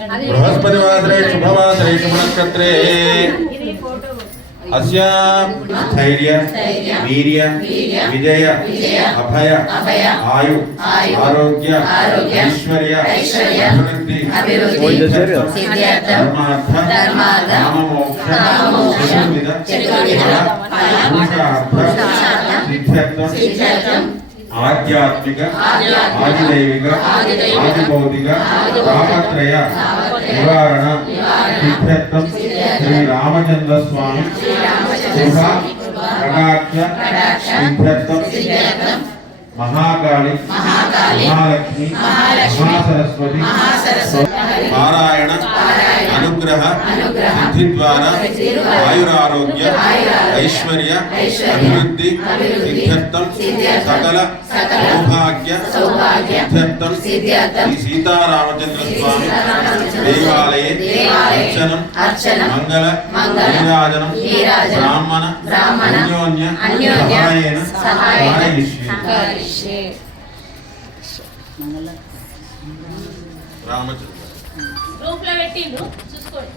बृहस्पतिवासरे शुभवासरे शुभनक्षत्रे। अस्य स्थैर्य वीर्य विजय अभय आयु आरोग्य ऐश्वर्य धर्मार्थ ఆధ్యాత్మిక ఆదిదైవిక ఆదిభౌతిక రామత్రయ నివారణ సిద్ధ్యర్థం శ్రీ రామచంద్ర స్వామి శుభ కటాక్ష సిద్ధ్యర్థం మహాకాళి మహాలక్ష్మి మహాసరస్వతి పారాయణ అనుగ్రహ సిద్ధి ద్వారా ఆయురారోగ్య ఐశ్వర్య అభివృద్ధి సిద్ధ్యర్థం సకల సౌభాగ్య సిద్ధ్యర్థం శ్రీ సీతారామచంద్ర స్వామి దేవాలయే అర్చనం మంగళ నీరాజనం బ్రాహ్మణ అన్యోన్య సహాయేన సహాయిష్యే రామచంద్ర గ్రూప్లో పెట్టిండు చూసుకోండి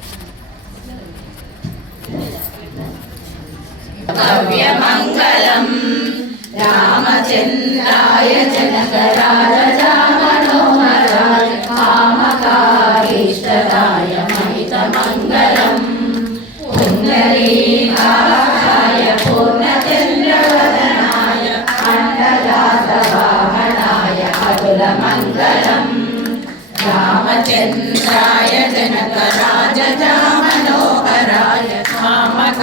మంగళం രാമചന്ദ്രായ ജനകരാജാമനോഹരായ രാമനോഹരായ കാമകാരീഷ്ടതായ മഹിതമംഗളം പുണ്ഡരീകായ പൂർണചന്ദ്രവദനായ അണ്ടദാസവാഹനായ രാമചന്ദ്രായ ജനകരാജ രാമനോഹരായ കാമകാരീഷ്ടതായ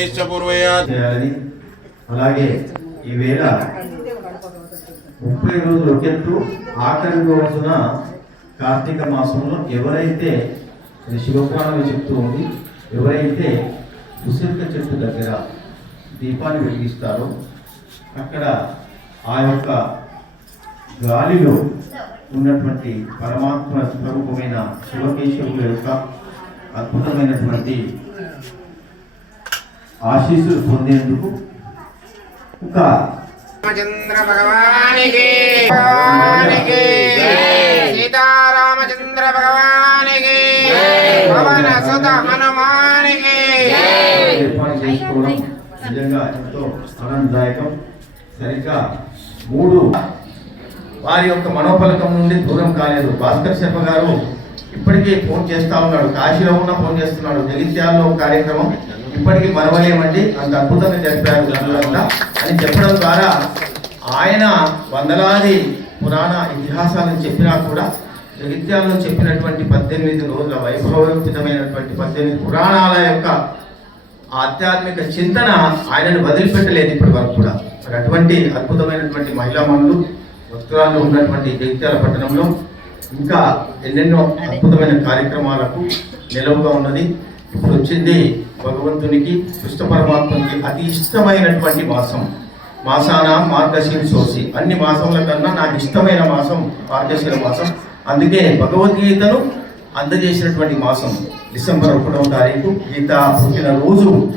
పురోగమై సర్వైశ్చ అలాగే ఈవేళ ముప్పై రోజులు ఒకెత్తు ఆఖరి రోజున కార్తీక మాసంలో ఎవరైతే ఇది శివపురాణం చెప్తూ ఉంది ఎవరైతే ఉసిరిక చెట్టు దగ్గర దీపాన్ని వెలిగిస్తారో అక్కడ ఆ యొక్క గాలిలో ఉన్నటువంటి పరమాత్మ స్వరూపమైన శివకేశవుల యొక్క అద్భుతమైనటువంటి ఆశీస్సులు పొందేందుకు ఒక రామచంద్ర భగవానికి సీతారామచంద్ర భగవానికి పవన సుత హనుమానికి. ఏర్పాటు చేసుకోవడం నిజంగా ఎంతో ఆనందదాయకం. సరిగ్గా మూడు వారి యొక్క మనోఫలకం నుండి దూరం కాలేదు. భాస్కర్ శర్మ గారు ఇప్పటికీ ఫోన్ చేస్తా ఉన్నాడు. కాశీలో ఉన్న ఫోన్ చేస్తున్నాడు. జగిత్యాలలో కార్యక్రమం ఇప్పటికీ మరవలేమండి. అంత అద్భుతంగా జరిపారు జనులంతా. అని చెప్పడం ద్వారా ఆయన వందలాది పురాణ ఇతిహాసాలను చెప్పినా కూడా జగిత్యాలను చెప్పినటువంటి పద్దెనిమిది రోజుల వైభవోచితమైనటువంటి పద్దెనిమిది పురాణాల యొక్క ఆధ్యాత్మిక చింతన ఆయనను వదిలిపెట్టలేదు ఇప్పటి వరకు కూడా. మరి అటువంటి అద్భుతమైనటువంటి మహిళామణులు భక్తురాలు ఉన్నటువంటి జగిత్యాల పట్టణంలో ఇంకా ఎన్నెన్నో అద్భుతమైన కార్యక్రమాలకు నిలవుగా ఉన్నది. వచ్చింది భగవంతునికి కృష్ణ పరమాత్మకి అతి ఇష్టమైనటువంటి మాసం. మాసాన మార్గశీర్షోసి. అన్ని మాసముల కన్నా నాకు ఇష్టమైన మాసం మార్గశీర మాసం. అందుకే భగవద్గీతను అందజేసినటువంటి మాసం డిసెంబర్ ఒకటవ తారీఖు గీతా పుట్టిన రోజు.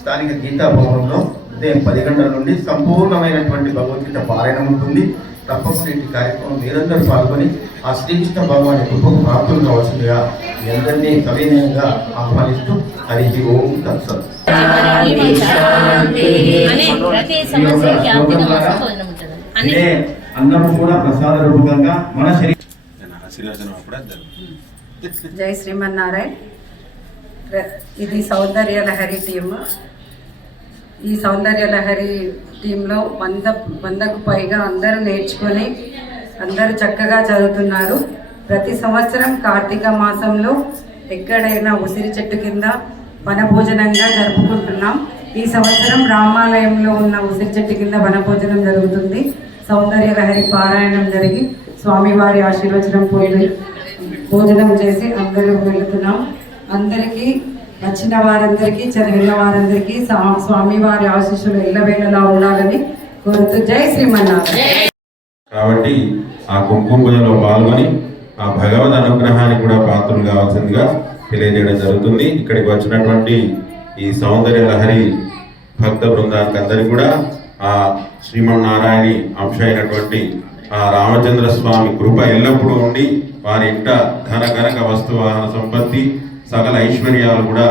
స్థానిక గీతా భవనంలో ఉదయం పది గంటల నుండి సంపూర్ణమైనటువంటి భగవద్గీత పారాయణం ఉంటుంది. తప్పకుండా ఈ కార్యక్రమం మీరందరూ పాల్గొని ఆ శ్రీకృష్ణ భగవాన్ కృపకు ప్రాప్తులు కావాల్సిందిగా మీ అందరినీ సవినయంగా ఆహ్వానిస్తూ హరి ఓం తత్సత్. అనే ప్రతి సమస్యకి ఆర్థిక భోజనం ఉంటుంది. అనే ఇదే అన్నము కూడా ప్రసాద రూపకంగా మన శరీరం జై శ్రీమన్నారాయణ. ఇది సౌందర్య లహరి టీమ్. ఈ సౌందర్య లహరి టీంలో వంద వందకు పైగా అందరూ నేర్చుకొని అందరూ చక్కగా చదువుతున్నారు. ప్రతి సంవత్సరం కార్తీక మాసంలో ఎక్కడైనా ఉసిరి చెట్టు కింద వనభోజనంగా జరుపుకుంటున్నాం. ఈ సంవత్సరం రామాలయంలో ఉన్న ఉసిరి చెట్టు కింద వనభోజనం జరుగుతుంది. సౌందర్య లహరి పారాయణం జరిగి స్వామివారి ఆశీర్వచనం పోయి భోజనం చేసి అందరూ వెళుతున్నాం. అందరికీ వచ్చిన వారందరికీ చదివిన వారందరికీ స్వామి వారి ఆశీస్సులు ఎల్లవేళలా ఉండాలని కోరుతూ జై శ్రీమన్నారాయణ. కాబట్టి ఆ కుంకుమ పూజలో పాల్గొని ఆ భగవద్ అనుగ్రహానికి కూడా పాత్రలు కావాల్సిందిగా తెలియజేయడం జరుగుతుంది. ఇక్కడికి వచ్చినటువంటి ఈ సౌందర్య లహరి భక్త బృందానికి అందరికీ కూడా ఆ శ్రీమన్నారాయణి అంశ అయినటువంటి ఆ రామచంద్ర స్వామి కృప ఎల్లప్పుడూ ఉండి వారి ఇంట ధన కనక వస్తు వాహన సంపత్తి సకల ఐశ్వర్యాలు కూడా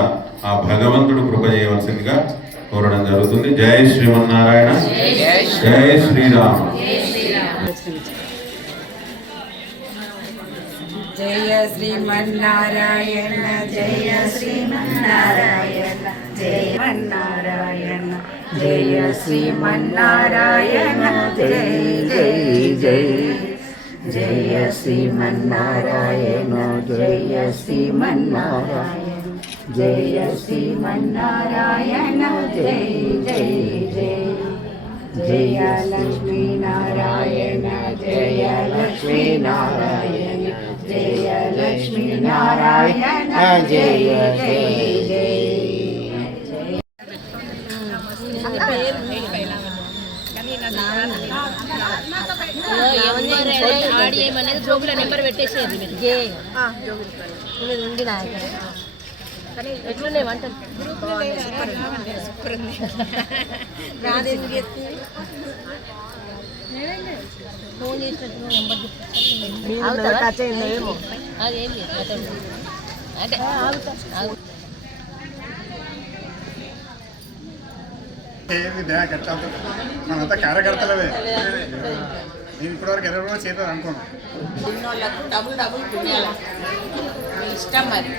ఆ భగవంతుడు కృప చేయవలసిందిగా కోరడం జరుగుతుంది. జై శ్రీమన్నారాయణ. జై శ్రీరామ్. జయ శ్రీమన్నారాయణ జయ శ్రీమన్నారాయణ జయ మన్నారాయణ జయ శ్రీమన్నారాయణ జయ జయ జయ జయ శ్రీమన్నారాయణ జయ శ్రీమన్నారాయణ జయ శ్రీమన్నారాయణ జయ జయ జయ జయ లక్ష్మీ నారాయణ జయ లక్ష్మీ నారాయణ జయ లక్ష్మీ నారాయణ జయ నెంబర్ పెట్టేసేది ఎట్లున్నాయి వంటలు ఫోన్ చేసినట్టు నెంబర్ అదేం లేదు అంటే మనంతా కార్యకర్తలవే నేను ఇప్పటివరకు ఎవరు కూడా చేద్దాం అనుకోను డబుల్ డబుల్ పుణ్యాలు ఇష్టం మరి.